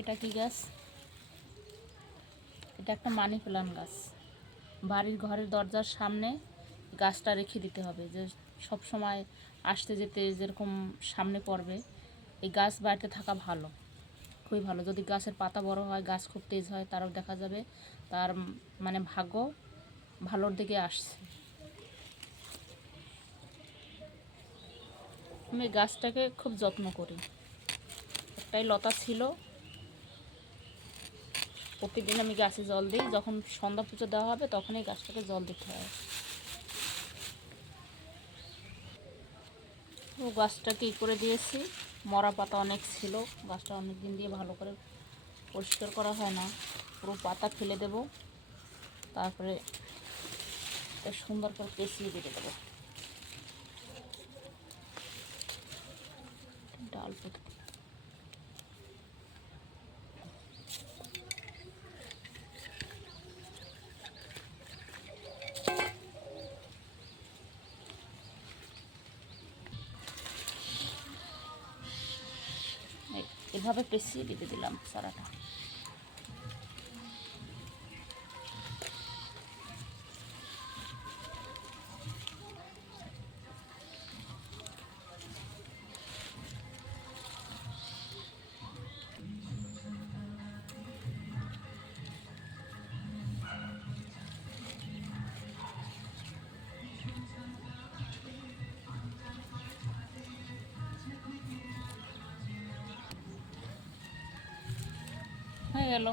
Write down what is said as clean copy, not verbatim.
এটা কি গাছ? এটা একটা মানি প্লান্ট গাছ। বাড়ির ঘরের দরজার সামনে গাছটা রেখে দিতে হবে, যে সব সময় আসতে যেতে যেরকম সামনে পড়বে। এই গাছ বাড়িতে থাকা ভালো, খুবই ভালো। যদি গাছের পাতা বড় হয়, গাছ খুব তেজ হয়, তারও দেখা যাবে তার মানে ভাগ্য ভালোর দিকে আসছে। আমি গাছটাকে খুব যত্ন করি। একটাই লতা ছিল, প্রতিদিন আমি গাছে জল দিই। যখন সন্ধ্যা পুজো দেওয়া হবে তখনই গাছটাকে জল দিতে হয়। ও গাছটাকে ই করে দিয়েছি, মরা পাতা অনেক ছিল, গাছটা অনেক দিন দিয়ে ভালো করে পরিষ্কার করা হয় না। পুরো পাতা ফেলে দেব, তারপরে সুন্দর করে পেঁচিয়ে দিয়ে দেবো। ডাল পুঁতে এভাবে পেঁচিয়ে দিয়ে দিলাম সারাটা। হয়ে গেল।